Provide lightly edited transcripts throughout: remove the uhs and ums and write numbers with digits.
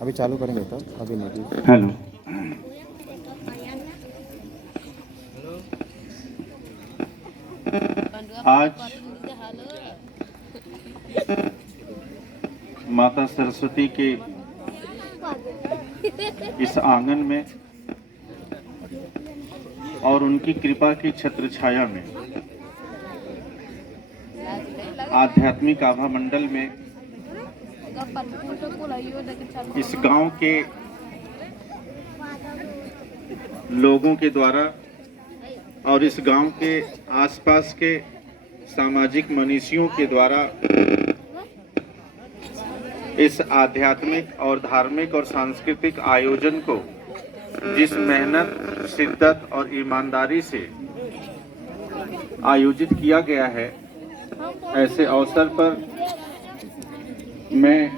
अभी चालू करेंगे तो अभी नहीं। हेलो। आज माता सरस्वती के इस आंगन में और उनकी कृपा की छत्र छाया में आध्यात्मिक आभा मंडल में इस गांव के लोगों के द्वारा और इस गांव के आसपास के सामाजिक मनीषियों के द्वारा इस आध्यात्मिक और धार्मिक और सांस्कृतिक आयोजन को जिस मेहनत, शिद्दत और ईमानदारी से आयोजित किया गया है, ऐसे अवसर पर मैं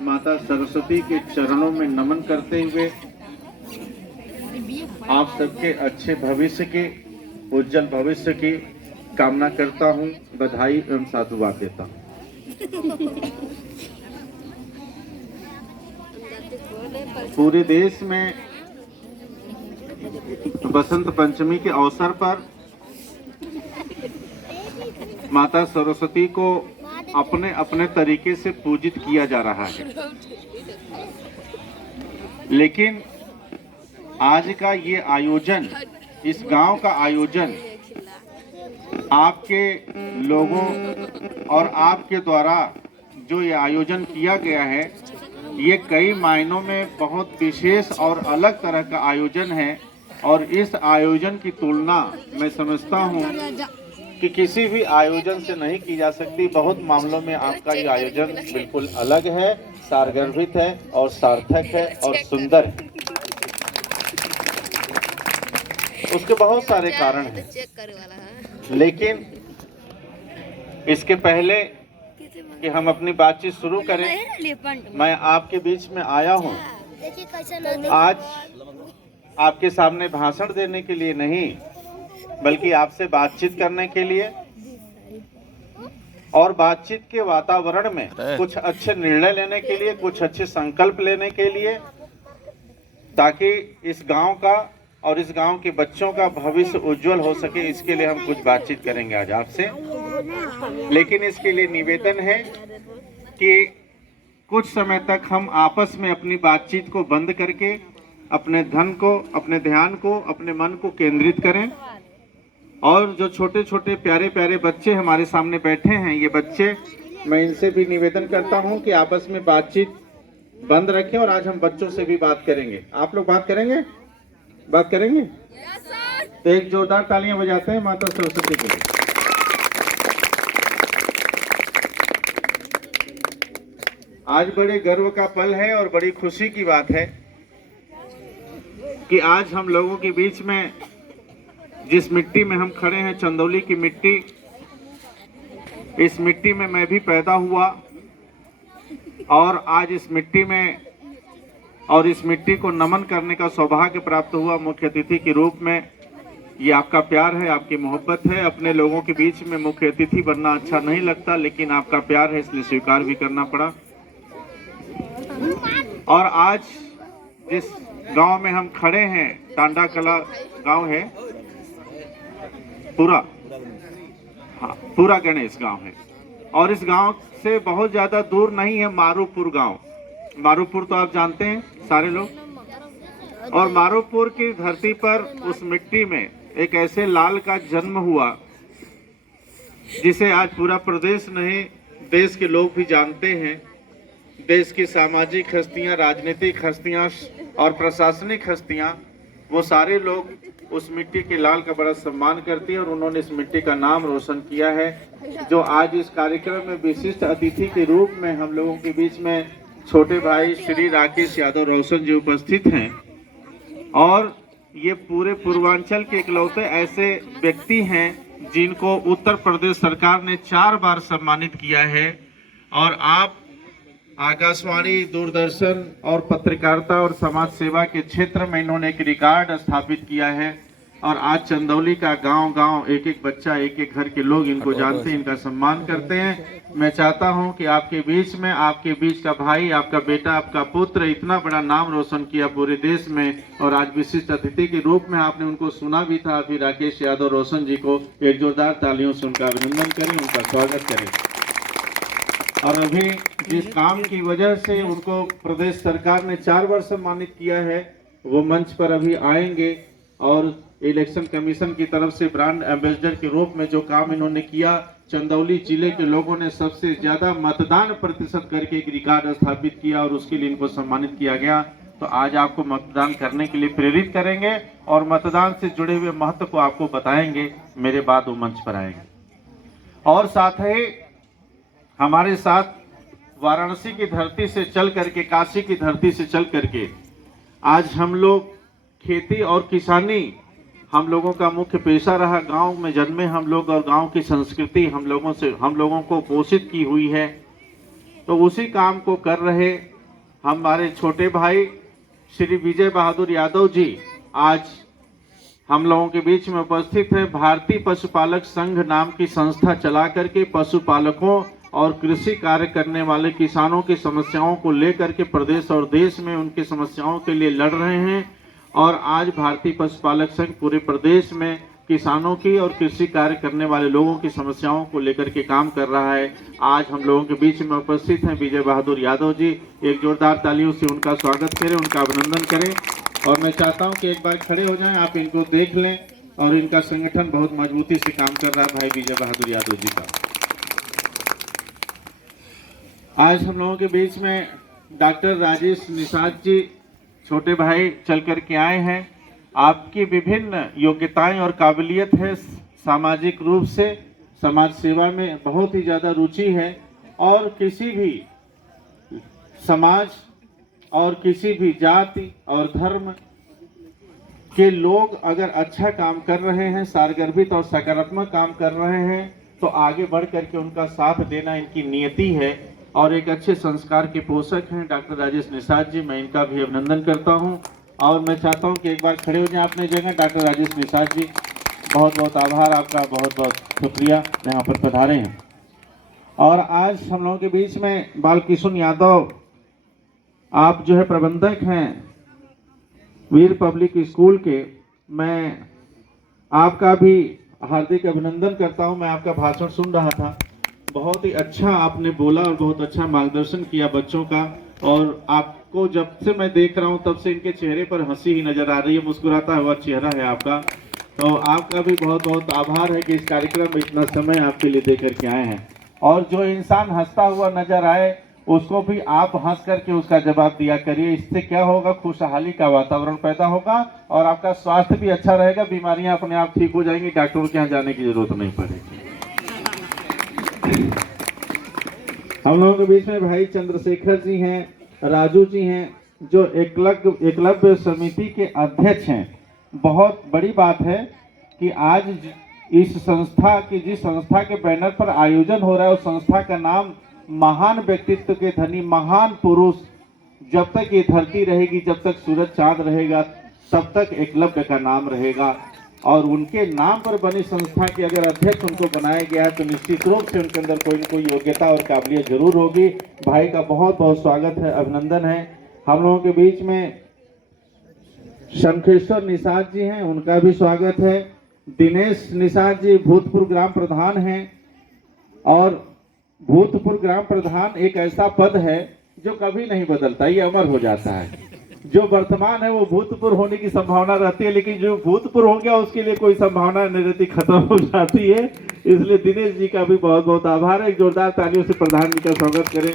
माता सरस्वती के चरणों में नमन करते हुए आप सबके अच्छे भविष्य के, उज्जवल भविष्य की कामना करता हूं, बधाई एवं साधुवाद देता हूं। पूरे देश में बसंत पंचमी के अवसर पर माता सरस्वती को अपने अपने तरीके से पूजित किया जा रहा है, लेकिन आज का ये आयोजन, इस गांव का आयोजन आपके लोगों और आपके द्वारा जो ये आयोजन किया गया है, ये कई मायनों में बहुत विशेष और अलग तरह का आयोजन है। और इस आयोजन की तुलना मैं समझता हूँ कि किसी भी आयोजन से नहीं की जा सकती। बहुत मामलों में आपका ये आयोजन बिल्कुल अलग है, सारगर्भित है और सार्थक है और सुंदर है। उसके बहुत सारे कारण हैं, लेकिन इसके पहले कि हम अपनी बातचीत शुरू करें, मैं आपके बीच में आया हूं आज आपके सामने भाषण देने के लिए नहीं, बल्कि आपसे बातचीत करने के लिए और बातचीत के वातावरण में कुछ अच्छे निर्णय लेने के लिए, कुछ अच्छे संकल्प लेने के लिए, ताकि इस गांव का और इस गांव के बच्चों का भविष्य उज्जवल हो सके। इसके लिए हम कुछ बातचीत करेंगे आज आपसे, लेकिन इसके लिए निवेदन है कि कुछ समय तक हम आपस में अपनी बातचीत को बंद करके अपने धन को, अपने ध्यान को, अपने मन को केंद्रित करें। और जो छोटे छोटे प्यारे प्यारे बच्चे हमारे सामने बैठे हैं, ये बच्चे, मैं इनसे भी निवेदन करता हूं कि आपस में बातचीत बंद रखें। और आज हम बच्चों से भी बात करेंगे। आप लोग बात करेंगे? बात करेंगे? तो एक जोरदार तालियां बजाते हैं माता सरस्वती के लिए। आज बड़े गर्व का पल है और बड़ी खुशी की बात है कि आज हम लोगों के बीच में जिस मिट्टी में हम खड़े हैं, चंदौली की मिट्टी, इस मिट्टी में मैं भी पैदा हुआ और आज इस मिट्टी में और इस मिट्टी को नमन करने का सौभाग्य प्राप्त हुआ मुख्य अतिथि के रूप में। ये आपका प्यार है, आपकी मोहब्बत है। अपने लोगों के बीच में मुख्य अतिथि बनना अच्छा नहीं लगता, लेकिन आपका प्यार है, इसलिए स्वीकार भी करना पड़ा। और आज जिस गांव में हम खड़े हैं, टांडा कला गांव है, पूरा गणेश गांव है। और इस गांव से बहुत ज्यादा दूर नहीं है मारूपुर गांव। मारूपुर तो आप जानते हैं सारे लोग। और मारूपुर की धरती पर, उस मिट्टी में एक ऐसे लाल का जन्म हुआ जिसे आज पूरा प्रदेश नहीं, देश के लोग भी जानते हैं। देश की सामाजिक हस्तियां, राजनीतिक हस्तियां और प्रशासनिक हस्तियां, वो सारे लोग उस मिट्टी के लाल का बड़ा सम्मान करती है और उन्होंने इस मिट्टी का नाम रोशन किया है। जो आज इस कार्यक्रम में विशिष्ट अतिथि के रूप में हम लोगों के बीच में छोटे भाई श्री राकेश यादव रोशन जी उपस्थित हैं। और ये पूरे पूर्वांचल के इकलौते ऐसे व्यक्ति हैं जिनको उत्तर प्रदेश सरकार ने 4 बार सम्मानित किया है। और आप आकाशवाणी, दूरदर्शन और पत्रकारिता और समाज सेवा के क्षेत्र में इन्होंने एक रिकॉर्ड स्थापित किया है। और आज चंदौली का गांव गांव एक एक बच्चा एक एक घर के लोग इनको जानते हैं, इनका सम्मान करते हैं। मैं चाहता हूं कि आपके बीच का भाई, आपका बेटा, आपका पुत्र इतना बड़ा नाम रोशन किया पूरे देश में, और आज विशिष्ट अतिथि के रूप में आपने उनको सुना भी था अभी राकेश यादव रोशन जी को। एक जोरदार तालियों से उनका अभिनंदन करें, उनका स्वागत करें। और अभी जिस काम की वजह से उनको प्रदेश सरकार ने 4 बार सम्मानित किया है, वो मंच पर अभी आएंगे। और इलेक्शन कमीशन की तरफ से ब्रांड एम्बेसडर के रूप में जो काम इन्होंने किया, चंदौली जिले के लोगों ने सबसे ज्यादा मतदान प्रतिशत करके एक रिकॉर्ड स्थापित किया और उसके लिए इनको सम्मानित किया गया। तो आज आपको मतदान करने के लिए प्रेरित करेंगे और मतदान से जुड़े हुए महत्व को आपको बताएंगे। मेरे बाद वो मंच पर आएंगे। और साथ ही हमारे साथ वाराणसी की धरती से चल करके, काशी की धरती से चल करके आज हम लोग खेती और किसानी हम लोगों का मुख्य पेशा रहा। गांव में जन्मे हम लोग और गांव की संस्कृति हम लोगों को पोषित की हुई है। तो उसी काम को कर रहे हमारे छोटे भाई श्री विजय बहादुर यादव जी आज हम लोगों के बीच में उपस्थित हैं। भारतीय पशुपालक संघ नाम की संस्था चला करके पशुपालकों और कृषि कार्य करने वाले किसानों की समस्याओं को लेकर के प्रदेश और देश में उनकी समस्याओं के लिए लड़ रहे हैं। और आज भारतीय पशुपालक संघ पूरे प्रदेश में किसानों की और कृषि कार्य करने वाले लोगों की समस्याओं को लेकर के काम कर रहा है। आज हम लोगों के बीच में उपस्थित हैं विजय बहादुर यादव जी। एक जोरदार तालियों से उनका स्वागत करें, उनका अभिनंदन करें। और मैं चाहता हूं कि एक बार खड़े हो जाएं, आप इनको देख लें। और इनका संगठन बहुत मजबूती से काम कर रहा है भाई विजय बहादुर यादव जी का। आज हम लोगों के बीच में डॉक्टर राजेश निषाद जी छोटे भाई चल कर के आए हैं। आपकी विभिन्न योग्यताएं और काबिलियत है, सामाजिक रूप से समाज सेवा में बहुत ही ज़्यादा रुचि है। और किसी भी समाज और किसी भी जाति और धर्म के लोग अगर अच्छा काम कर रहे हैं, सारगर्भित और सकारात्मक काम कर रहे हैं, तो आगे बढ़ करके उनका साथ देना इनकी नियति है। और एक अच्छे संस्कार के पोषक हैं डॉक्टर राजेश निषाद जी। मैं इनका भी अभिनंदन करता हूं। और मैं चाहता हूं कि एक बार खड़े हो जाएं अपने जगह। डॉक्टर राजेश निषाद जी, बहुत बहुत आभार आपका, बहुत बहुत शुक्रिया यहाँ पर पधारे हैं। और आज हम लोगों के बीच में बालकिशुन यादव, आप जो है प्रबंधक हैं वीर पब्लिक स्कूल के। मैं आपका भी हार्दिक अभिनंदन करता हूं। मैं आपका भाषण सुन रहा था, बहुत ही अच्छा आपने बोला और बहुत अच्छा मार्गदर्शन किया बच्चों का। और आपको जब से मैं देख रहा हूं तब से इनके चेहरे पर हंसी ही नजर आ रही है, मुस्कुराता हुआ चेहरा है आपका। तो आपका भी बहुत बहुत आभार है कि इस कार्यक्रम में इतना समय आपके लिए दे करके आए हैं। और जो इंसान हंसता हुआ नजर आए उसको भी आप हंस करके उसका जवाब दिया करिए। इससे क्या होगा, खुशहाली का वातावरण पैदा होगा और आपका स्वास्थ्य भी अच्छा रहेगा, बीमारियां अपने आप ठीक हो जाएंगी, डॉक्टरों के यहाँ जाने की जरूरत नहीं पड़ेगी। हम लोगों के बीच में भाई चंद्रशेखर जी हैं, राजू जी हैं, जो एकलव्य समिति के अध्यक्ष हैं। बहुत बड़ी बात है कि आज इस संस्था की, जिस संस्था के बैनर पर आयोजन हो रहा है, उस संस्था का नाम महान व्यक्तित्व के धनी महान पुरुष, जब तक ये धरती रहेगी, जब तक सूरज चांद रहेगा, तब तक एकलव्य का नाम रहेगा। और उनके नाम पर बनी संस्था के अगर अध्यक्ष उनको बनाया गया है तो निश्चित रूप से उनके अंदर कोई न कोई योग्यता और काबिलियत जरूर होगी। भाई का बहुत बहुत स्वागत है, अभिनंदन है। हम लोगों के बीच में शंखेश्वर निषाद जी हैं, उनका भी स्वागत है। दिनेश निषाद जी भूतपूर्व ग्राम प्रधान हैं। और भूतपूर्व ग्राम प्रधान एक ऐसा पद है जो कभी नहीं बदलता, ये अमर हो जाता है। जो वर्तमान है वो भूतपूर्व होने की संभावना रहती है, लेकिन जो भूतपूर्व हो गया उसके लिए कोई संभावना नहीं रहती, खत्म हो जाती है। इसलिए दिनेश जी का भी बहुत बहुत आभार है। एक जोरदार तालियों से प्रधान जी का स्वागत करें।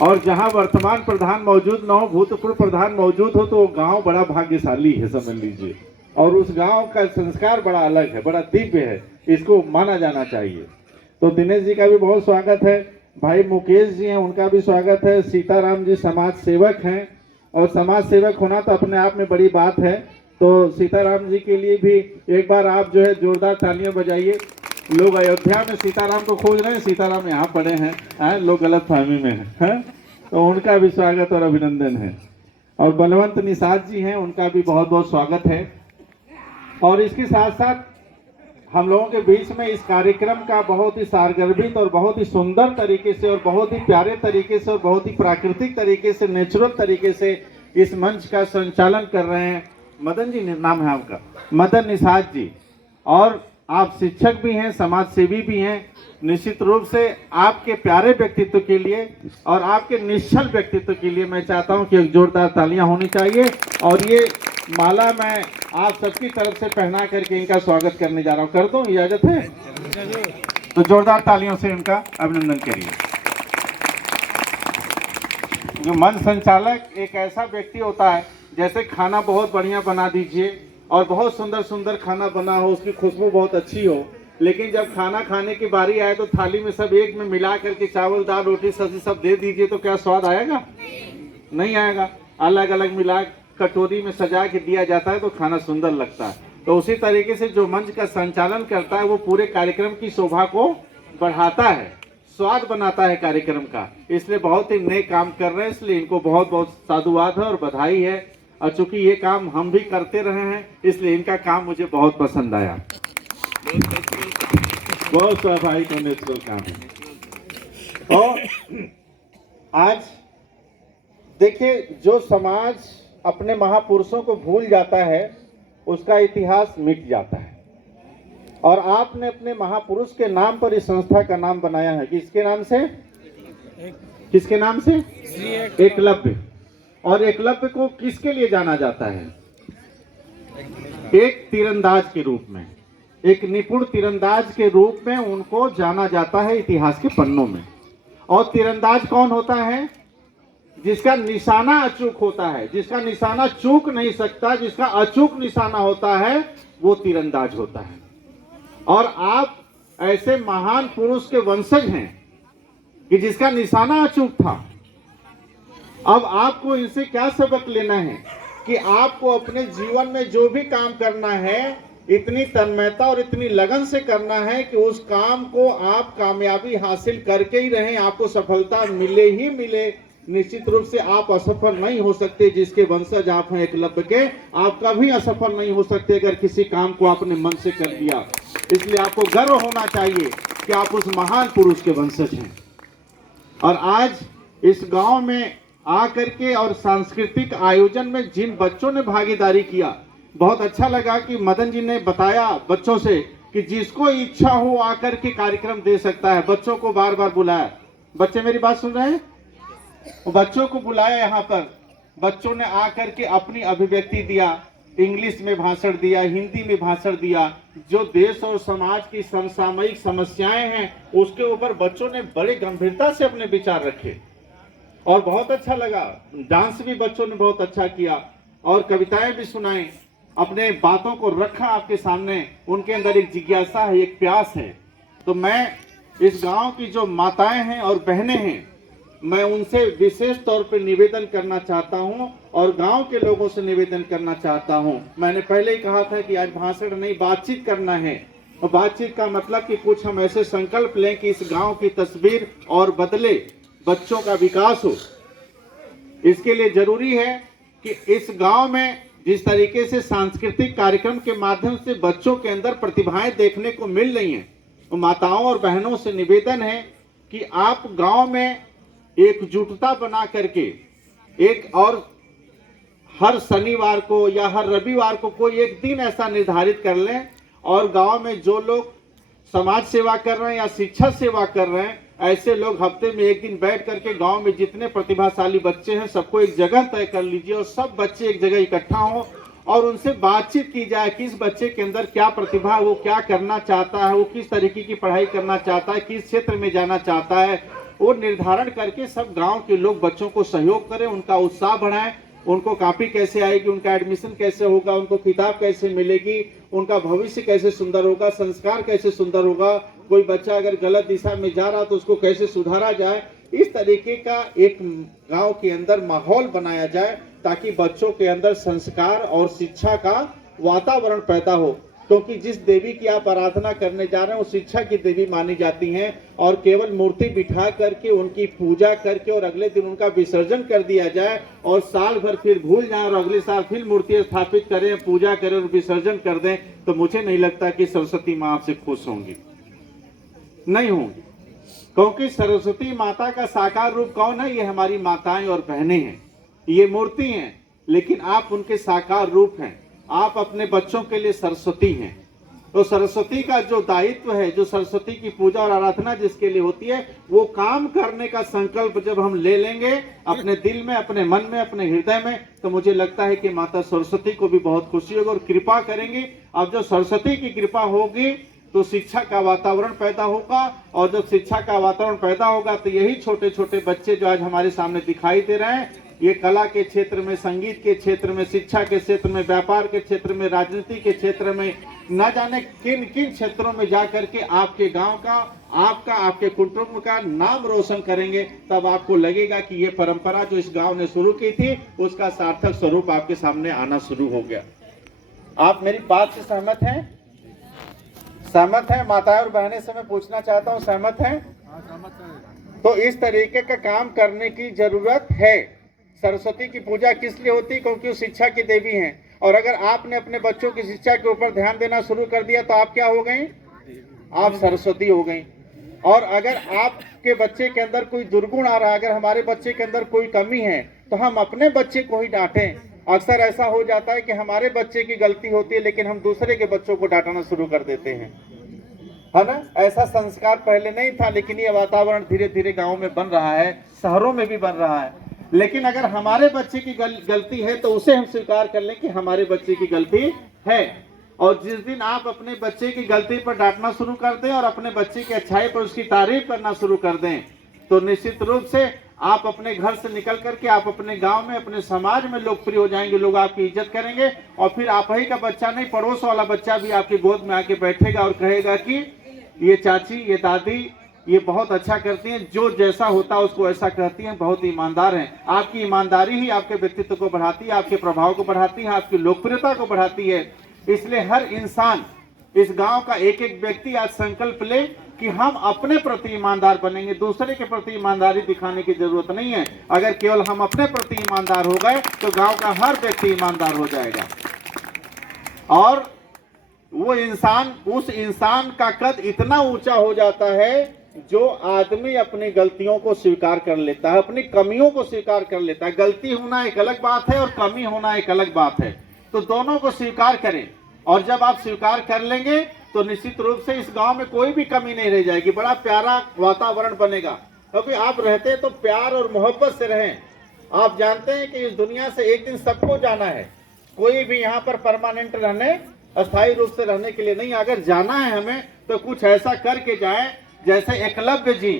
और जहां वर्तमान प्रधान मौजूद न हो, भूतपूर्व प्रधान मौजूद हो, तो वो गांव बड़ा भाग्यशाली है, समझ लीजिए। और उस गांव का संस्कार बड़ा अलग है, बड़ा दिव्य है, इसको माना जाना चाहिए। तो दिनेश जी का भी बहुत स्वागत है। भाई मुकेश जी हैं, उनका भी स्वागत है। सीताराम जी समाज सेवक हैं, और समाज सेवक होना तो अपने आप में बड़ी बात है। तो सीताराम जी के लिए भी एक बार आप जो है जोरदार तालियां बजाइए। लोग अयोध्या में सीताराम को खोज रहे हैं, सीताराम यहाँ पड़े हैं, लोग गलत फहमी में हैं। तो उनका भी स्वागत और अभिनंदन है। और बलवंत निषाद जी हैं, उनका भी बहुत बहुत स्वागत है। और इसके साथ साथ हम लोगों के बीच में इस कार्यक्रम का बहुत ही सारगर्भित और बहुत ही सुंदर तरीके से और बहुत ही प्यारे तरीके से और बहुत ही प्राकृतिक तरीके से, नेचुरल तरीके से इस मंच का संचालन कर रहे हैं मदन जी, नाम है आपका, मदन निषाद जी। और आप शिक्षक भी हैं, समाज सेवी भी हैं। निश्चित रूप से आपके प्यारे व्यक्तित्व के लिए और आपके निश्चल व्यक्तित्व के लिए मैं चाहता हूं कि एक जोरदार तालियां होनी चाहिए। और ये माला मैं आप सबकी तरफ से पहना करके इनका स्वागत करने जा रहा हूं। कर दूं, इजाजत है? तो जोरदार तालियों से इनका अभिनंदन करिए। जो मंच संचालक एक ऐसा व्यक्ति होता है, जैसे खाना बहुत बढ़िया बना दीजिए और बहुत सुंदर सुंदर खाना बना हो, उसकी खुशबू बहुत अच्छी हो, लेकिन जब खाना खाने की बारी आए तो थाली में सब एक में मिला करके चावल दाल रोटी सब्जी सब दे दीजिए तो क्या स्वाद आएगा? नहीं आएगा। अलग अलग मिला कटोरी में सजा के दिया जाता है तो खाना सुंदर लगता है। तो उसी तरीके से जो मंच का संचालन करता है वो पूरे कार्यक्रम की शोभा को बढ़ाता है, स्वाद बनाता है कार्यक्रम का। इसलिए बहुत ही नए काम कर रहे हैं, इसलिए इनको बहुत बहुत साधुवाद है और बधाई है। और चूंकि ये काम हम भी करते रहे हैं इसलिए इनका काम मुझे बहुत पसंद आया। बहुत स्वाभाविक और नेचुरल काम है। और आज देखिए, जो समाज अपने महापुरुषों को भूल जाता है उसका इतिहास मिट जाता है। और आपने अपने महापुरुष के नाम पर इस संस्था का नाम बनाया है। किसके नाम से? किसके नाम से? एकलव्य। और एकलव्य को किसके लिए जाना जाता है? एक तीरंदाज के रूप में, एक निपुण तीरंदाज के रूप में उनको जाना जाता है इतिहास के पन्नों में। और तीरंदाज कौन होता है? जिसका निशाना अचूक होता है, जिसका निशाना चूक नहीं सकता, जिसका अचूक निशाना होता है वो तीरंदाज होता है। और आप ऐसे महान पुरुष के वंशज हैं कि जिसका निशाना अचूक था। अब आपको इनसे क्या सबक लेना है कि आपको अपने जीवन में जो भी काम करना है इतनी तन्मयता और इतनी लगन से करना है कि उस काम को आप कामयाबी हासिल करके ही रहें, आपको सफलता मिले ही मिले। निश्चित रूप से आप असफल नहीं हो सकते। जिसके वंशज आप हैं एकलव्य के, आप कभी असफल नहीं हो सकते अगर किसी काम को आपने मन से कर दिया। इसलिए आपको गर्व होना चाहिए कि आप उस महान पुरुष के वंशज हैं। और आज इस गांव में आकर के और सांस्कृतिक आयोजन में जिन बच्चों ने भागीदारी किया, बहुत अच्छा लगा कि मदन जी ने बताया बच्चों से कि जिसको इच्छा हो आकर के कार्यक्रम दे सकता है। बच्चों को बार बार बुलाया। बच्चे मेरी बात सुन रहे हैं? बच्चों को बुलाया यहाँ पर। बच्चों ने आकर के अपनी अभिव्यक्ति दिया, इंग्लिश में भाषण दिया, हिंदी में भाषण दिया। जो देश और समाज की समसामयिक समस्याएं हैं उसके ऊपर बच्चों ने बड़े गंभीरता से अपने विचार रखे और बहुत अच्छा लगा। डांस भी बच्चों ने बहुत अच्छा किया और कविताएं भी सुनाई, अपने बातों को रखा आपके सामने। उनके अंदर एक जिज्ञासा है, एक प्यास है। तो मैं इस गांव की जो माताएं हैं और बहनें हैं, मैं उनसे विशेष तौर पे निवेदन करना चाहता हूं और गांव के लोगों से निवेदन करना चाहता हूं। मैंने पहले ही कहा था कि आज भाषण नहीं, बातचीत करना है। और बातचीत का मतलब कि कुछ हम ऐसे संकल्प लें कि इस गांव की तस्वीर और बदले, बच्चों का विकास हो। इसके लिए जरूरी है कि इस गांव में जिस तरीके से सांस्कृतिक कार्यक्रम के माध्यम से बच्चों के अंदर प्रतिभाएं देखने को मिल रही हैं, तो माताओं और बहनों से निवेदन है कि आप गांव में एकजुटता बना करके एक और हर शनिवार को या हर रविवार को कोई एक दिन ऐसा निर्धारित कर लें और गांव में जो लोग समाज सेवा कर रहे हैं या शिक्षा सेवा कर रहे हैं, ऐसे लोग हफ्ते में एक दिन बैठ करके गांव में जितने प्रतिभाशाली बच्चे हैं सबको एक जगह तय कर लीजिए और सब बच्चे एक जगह इकट्ठा हों और उनसे बातचीत की जाए। किस बच्चे के अंदर क्या प्रतिभा है, वो क्या करना चाहता है, वो किस तरीके की पढ़ाई करना चाहता है, किस क्षेत्र में जाना चाहता है, वो निर्धारण करके सब गांव के लोग बच्चों को सहयोग करें, उनका उत्साह बढ़ाएं। उनको कॉपी कैसे आएगी, उनका एडमिशन कैसे होगा, उनको किताब कैसे मिलेगी, उनका भविष्य कैसे सुंदर होगा, संस्कार कैसे सुंदर होगा, कोई बच्चा अगर गलत दिशा में जा रहा तो उसको कैसे सुधारा जाए। इस तरीके का एक गांव के अंदर माहौल बनाया जाए ताकि बच्चों के अंदर संस्कार और शिक्षा का वातावरण पैदा हो। क्योंकि जिस देवी की आप आराधना करने जा रहे हैं वो शिक्षा की देवी मानी जाती हैं, और केवल मूर्ति बिठा करके उनकी पूजा करके और अगले दिन उनका विसर्जन कर दिया जाए और साल भर फिर भूल जाए और अगले साल फिर मूर्ति स्थापित करें, पूजा करें और विसर्जन कर दें, तो मुझे नहीं लगता कि सरस्वती माँ आपसे खुश होंगी, नहीं होंगी। क्योंकि सरस्वती माता का साकार रूप कौन है? ये हमारी माताएं और बहनें हैं, ये मूर्ति हैं, लेकिन आप उनके साकार रूप हैं। आप अपने बच्चों के लिए सरस्वती हैं। तो सरस्वती का जो दायित्व है, जो सरस्वती की पूजा और आराधना जिसके लिए होती है, वो काम करने का संकल्प जब हम ले लेंगे अपने दिल में, अपने मन में, अपने हृदय में, तो मुझे लगता है कि माता सरस्वती को भी बहुत खुशी होगी और कृपा करेंगी। अब जब सरस्वती की कृपा होगी तो शिक्षा का वातावरण पैदा होगा, और जब शिक्षा का वातावरण पैदा होगा तो यही छोटे छोटे बच्चे जो आज हमारे सामने दिखाई दे रहे हैं, ये कला के क्षेत्र में, संगीत के क्षेत्र में, शिक्षा के क्षेत्र में, व्यापार के क्षेत्र में, राजनीति के क्षेत्र में, न जाने किन किन क्षेत्रों में जाकर के आपके गांव का, आपका, आपके कुटुंब का नाम रोशन करेंगे। तब आपको लगेगा कि ये परंपरा जो इस गांव ने शुरू की थी उसका सार्थक स्वरूप आपके सामने आना शुरू हो गया। आप मेरी बात से सहमत हैं? सहमत हैं? माताएं और बहनें से मैं पूछना चाहता हूं, सहमत हैं? तो इस तरीके का काम करने की जरूरत है। सरस्वती की पूजा किस लिए होती है? क्योंकि वो शिक्षा की देवी हैं, और अगर आपने अपने बच्चों की शिक्षा के ऊपर ध्यान देना शुरू कर दिया तो आप क्या हो गई? आप सरस्वती हो गई। और अगर आपके बच्चे के अंदर कोई दुर्गुण आ रहा है, अगर हमारे बच्चे के अंदर कोई कमी है, तो हम अपने बच्चे को ही डांटें। अक्सर ऐसा हो जाता है कि हमारे बच्चे की गलती होती है लेकिन हम दूसरे के बच्चों को डांटना शुरू कर देते हैं, है ना? ऐसा संस्कार पहले नहीं था, लेकिन ये वातावरण धीरे धीरे गाँव में बन रहा है, शहरों में भी बन रहा है। लेकिन अगर हमारे बच्चे की गलती है तो उसे हम स्वीकार कर लें कि हमारे बच्चे की गलती है। और जिस दिन आप अपने बच्चे की गलती पर डांटना शुरू कर दें और अपने बच्चे की अच्छाई पर उसकी तारीफ करना शुरू कर दें, तो निश्चित रूप से आप अपने घर से निकल करके आप अपने गांव में, अपने समाज में लोकप्रिय हो जाएंगे। लोग आपकी इज्जत करेंगे, और फिर आप ही का बच्चा नहीं, पड़ोस वाला बच्चा भी आपकी गोद में आके बैठेगा और कहेगा कि ये चाची, ये दादी, ये बहुत अच्छा करती हैं, जो जैसा होता है उसको ऐसा कहती हैं, बहुत ईमानदार हैं। आपकी ईमानदारी ही आपके व्यक्तित्व को बढ़ाती है, आपके प्रभाव को बढ़ाती है, आपकी लोकप्रियता को बढ़ाती है। इसलिए हर इंसान, इस गांव का एक एक व्यक्ति आज संकल्प ले कि हम अपने प्रति ईमानदार बनेंगे। दूसरे के प्रति ईमानदारी दिखाने की जरूरत नहीं है। अगर केवल हम अपने प्रति ईमानदार हो गए तो गांव का हर व्यक्ति ईमानदार हो जाएगा, और वो इंसान, उस इंसान का कद इतना ऊंचा हो जाता है जो आदमी अपनी गलतियों को स्वीकार कर लेता है, अपनी कमियों को स्वीकार कर लेता है। गलती होना एक अलग बात है और कमी होना एक अलग बात है, तो दोनों को स्वीकार करें। और जब आप स्वीकार कर लेंगे तो निश्चित रूप से इस गांव में कोई भी कमी नहीं रह जाएगी, बड़ा प्यारा वातावरण बनेगा। क्योंकि आप रहते तो प्यार और मोहब्बत से रहें। आप जानते हैं कि इस दुनिया से एक दिन सबको जाना है, कोई भी यहाँ पर परमानेंट रहने, अस्थायी रूप से रहने के लिए नहीं। अगर जाना है हमें तो कुछ ऐसा करके जाएं जैसे एकलव्य जी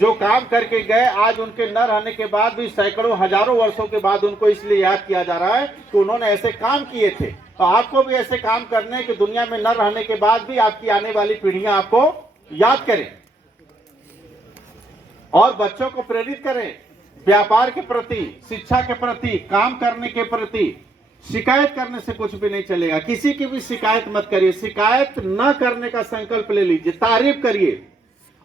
जो काम करके गए, आज उनके न रहने के बाद भी सैकड़ों हजारों वर्षों के बाद उनको इसलिए याद किया जा रहा है कि उन्होंने ऐसे काम किए थे। तो आपको भी ऐसे काम करने हैं कि दुनिया में न रहने के बाद भी आपकी आने वाली पीढ़ियां आपको याद करें, और बच्चों को प्रेरित करें व्यापार के प्रति, शिक्षा के प्रति, काम करने के प्रति। शिकायत करने से कुछ भी नहीं चलेगा, किसी की भी शिकायत मत करिए। शिकायत न करने का संकल्प ले लीजिए, तारीफ करिए।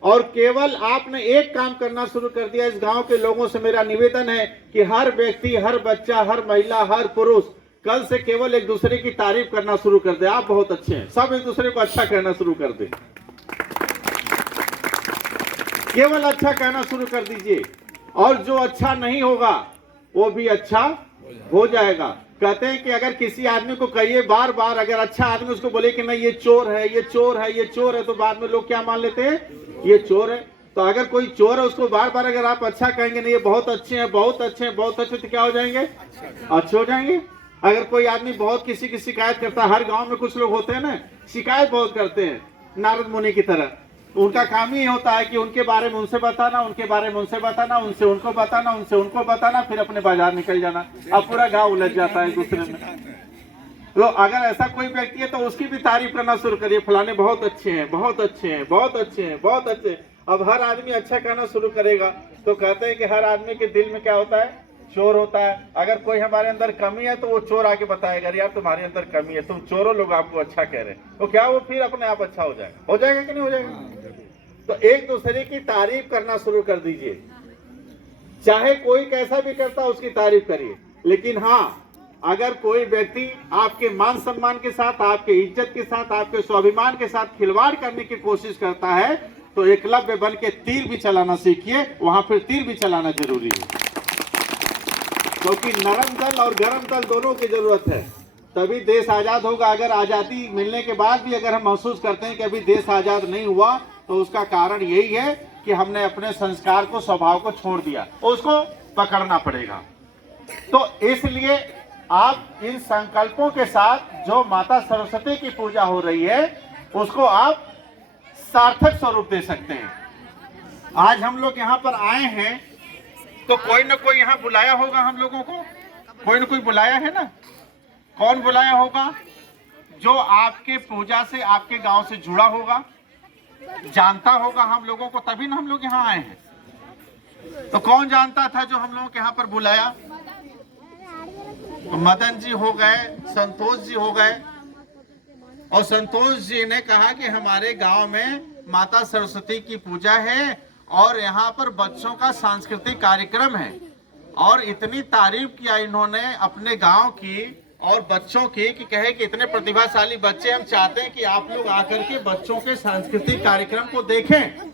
और केवल आपने एक काम करना शुरू कर दिया। इस गांव के लोगों से मेरा निवेदन है कि हर व्यक्ति, हर बच्चा, हर महिला, हर पुरुष कल से केवल एक दूसरे की तारीफ करना शुरू कर दे। आप बहुत अच्छे हैं, सब एक दूसरे को अच्छा कहना शुरू कर दे, केवल अच्छा कहना शुरू कर दीजिए, और जो अच्छा नहीं होगा वो भी अच्छा हो जाएगा। कहते हैं कि अगर किसी आदमी को कहिए बार बार, अगर अच्छा आदमी उसको बोले कि नहीं ये चोर है, ये चोर है, ये चोर है, तो बाद में लोग क्या मान लेते हैं? ये चोर है। तो अगर कोई चोर है उसको बार बार अगर आप अच्छा कहेंगे, नहीं ये बहुत अच्छे हैं, बहुत अच्छे हैं, बहुत अच्छे, तो क्या हो जाएंगे? अच्छे हो जाएंगे। अगर कोई आदमी बहुत किसी की शिकायत करता है, हर गांव में कुछ लोग होते हैं ना, शिकायत बहुत करते हैं, नारद मुनि की तरह। उनका काम ही होता है कि उनके बारे में उनसे बताना, उनके बारे में उनसे बताना, उनसे उनको बताना, उनसे उनको बताना, फिर अपने बाजार निकल जाना। अब पूरा गांव उलझ जाता है दूसरे में। तो अगर ऐसा कोई व्यक्ति है तो उसकी भी तारीफ करना शुरू करिए, फलाने बहुत अच्छे हैं, बहुत अच्छे हैं, बहुत अच्छे हैं, बहुत अच्छे। अब हर आदमी अच्छा कहना शुरू करेगा तो कहते हैं कि हर आदमी के दिल में क्या होता है? चोर होता है। अगर कोई हमारे अंदर कमी है तो वो चोर आके बताएगा यार तुम्हारे अंदर कमी है, तुम चोरों लोग आपको अच्छा कह रहे हैं, तो क्या वो फिर अपने आप अच्छा हो जाएगा कि नहीं हो जाएगा? तो एक दूसरे की तारीफ करना शुरू कर दीजिए, चाहे कोई कैसा भी करता उसकी तारीफ करिए। लेकिन हाँ, अगर कोई व्यक्ति आपके मान सम्मान के साथ, आपके इज्जत के साथ, आपके स्वाभिमान के साथ खिलवाड़ करने की कोशिश करता है तो एकलव्य बन के तीर भी चलाना सीखिए, वहां फिर तीर भी चलाना जरूरी है, क्योंकि नरम दल और गरम दल दोनों की जरूरत है, तभी देश आजाद होगा। अगर आजादी मिलने के बाद भी अगर हम महसूस करते हैं कि अभी देश आजाद नहीं हुआ, तो उसका कारण यही है कि हमने अपने संस्कार को, स्वभाव को छोड़ दिया, उसको पकड़ना पड़ेगा। तो इसलिए आप इन संकल्पों के साथ जो माता सरस्वती की पूजा हो रही है उसको आप सार्थक स्वरूप दे सकते हैं। आज हम लोग यहाँ पर आए हैं तो कोई ना कोई यहाँ बुलाया होगा, हम लोगों को कोई ना कोई बुलाया है ना। कौन बुलाया होगा? जो आपके पूजा से, आपके गांव से जुड़ा होगा, जानता होगा हम लोगों को, तभी ना हम लोग यहाँ आए हैं। तो कौन जानता था जो हम लोगों के यहाँ पर बुलाया? मदन जी हो गए, संतोष जी हो गए, और संतोष जी ने कहा कि हमारे गांव में माता सरस्वती की पूजा है और यहाँ पर बच्चों का सांस्कृतिक कार्यक्रम है, और इतनी तारीफ किया इन्होंने अपने गांव की और बच्चों की कि कहे कि इतने प्रतिभाशाली बच्चे, हम चाहते हैं कि आप लोग आकर के बच्चों के सांस्कृतिक कार्यक्रम को देखें।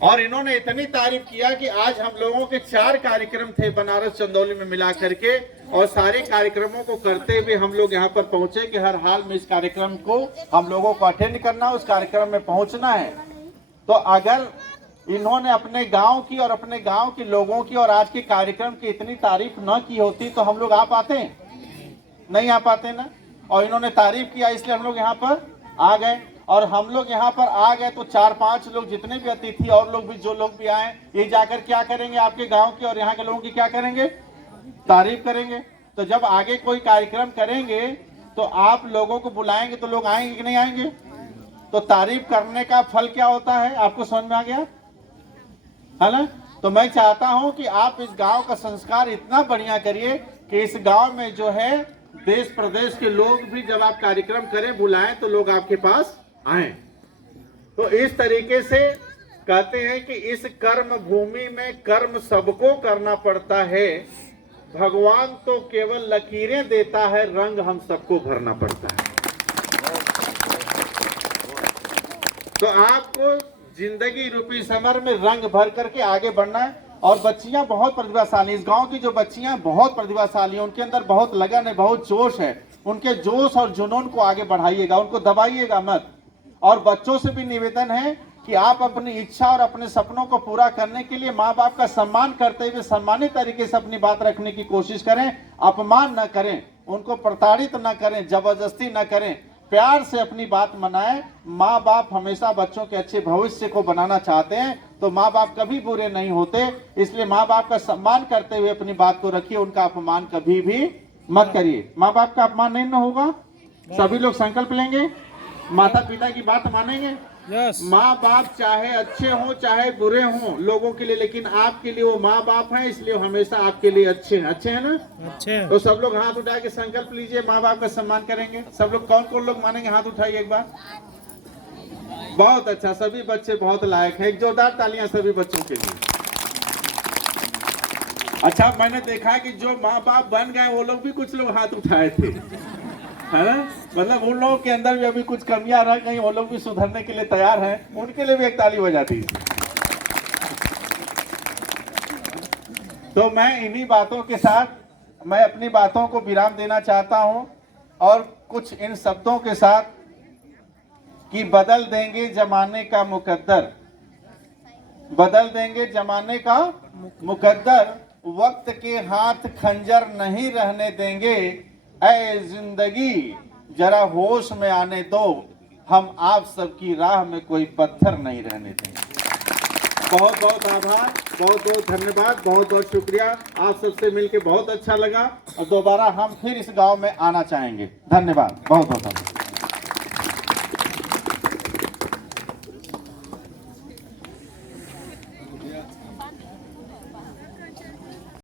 और इन्होंने इतनी तारीफ किया कि आज हम लोगों के 4 कार्यक्रम थे बनारस चंदौली में मिला करके, और सारे कार्यक्रमों को करते हुए हम लोग यहाँ पर पहुंचे कि हर हाल में इस कार्यक्रम को हम लोगों को अटेंड करना, उस कार्यक्रम में पहुंचना है। तो अगर इन्होंने अपने गांव की और अपने गांव के लोगों की और आज के कार्यक्रम की इतनी तारीफ न की होती तो हम लोग आ पाते? नहीं आ पाते ना। और इन्होंने तारीफ किया इसलिए हम लोग यहाँ पर आ गए, और हम लोग यहाँ पर आ गए तो 4-5 लोग, जितने भी अतिथि और लोग भी, जो लोग भी आए, ये जाकर क्या करेंगे? आपके गांव की और यहाँ के लोगों की क्या करेंगे? तारीफ करेंगे। तो जब आगे कोई कार्यक्रम करेंगे तो आप लोगों को बुलाएंगे तो लोग आएंगे कि नहीं आएंगे? तो तारीफ करने का फल क्या होता है, आपको समझ में आ गया है ना? तो मैं चाहता हूं कि आप इस गांव का संस्कार इतना बढ़िया करिए कि इस गांव में जो है देश प्रदेश के लोग भी जब आप कार्यक्रम करें, बुलाएं, तो लोग आपके पास आए। तो इस तरीके से कहते हैं कि इस कर्म भूमि में कर्म सबको करना पड़ता है, भगवान तो केवल लकीरें देता है, रंग हम सबको भरना पड़ता है। तो आपको जिंदगी रूपी समर में रंग भर करके आगे बढ़ना है। और बच्चियां बहुत प्रतिभाशाली, इस गांव की जो बच्चियां बहुत प्रतिभाशाली हैं, उनके अंदर बहुत लगन है, बहुत जोश है। उनके जोश और जुनून को आगे बढ़ाइएगा, उनको दबाइएगा मत। और बच्चों से भी निवेदन है कि आप अपनी इच्छा और अपने सपनों को पूरा करने के लिए माँ बाप का सम्मान करते हुए सम्मानित तरीके से अपनी बात रखने की कोशिश करें, अपमान न करें, उनको प्रताड़ित न करें, जबरदस्ती न करें, प्यार से अपनी बात मनाएं। माँ बाप हमेशा बच्चों के अच्छे भविष्य को बनाना चाहते हैं, तो माँ बाप कभी बुरे नहीं होते। इसलिए माँ बाप का सम्मान करते हुए अपनी बात को रखिए, उनका अपमान कभी भी मत करिए। माँ बाप का अपमान नहीं न होगा। सभी लोग संकल्प लेंगे, माता पिता की बात मानेंगे। माँ बाप चाहे अच्छे हों चाहे बुरे हों लोगों के लिए, लेकिन आपके लिए वो माँ बाप हैं, इसलिए वो हमेशा आपके लिए अच्छे हैं। अच्छे हैं ना? अच्छे। तो सब लोग हाथ उठा के संकल्प लीजिए, माँ बाप का सम्मान करेंगे। सब लोग कौन कौन लोग मानेंगे? हाथ उठाइए एक बार। बहुत अच्छा, सभी बच्चे बहुत लायक हैं। एक जोरदार तालियां सभी बच्चों के लिए। अच्छा, मैंने देखा कि जो माँ बाप बन गए वो लोग भी, कुछ लोग हाथ उठाए थे, है ना? मतलब उन लोगों के अंदर भी अभी कुछ कमियां रह गई, वो लोग भी सुधरने के लिए तैयार हैं, उनके लिए भी एक ताली बजा दी। तो मैं इन्हीं बातों के साथ मैं अपनी बातों को विराम देना चाहता हूं, और कुछ इन शब्दों के साथ कि बदल देंगे जमाने का मुकद्दर, बदल देंगे जमाने का मुकद्दर, वक्त के हाथ खंजर नहीं रहने देंगे, ऐ जिंदगी जरा होश में आने दो, हम आप सबकी राह में कोई पत्थर नहीं रहने देंगे। बहुत बहुत आभार, बहुत बहुत धन्यवाद, बहुत बहुत शुक्रिया। आप सबसे मिलकर बहुत अच्छा लगा, और दोबारा हम फिर इस गांव में आना चाहेंगे। धन्यवाद, बहुत बहुत धन्यवाद।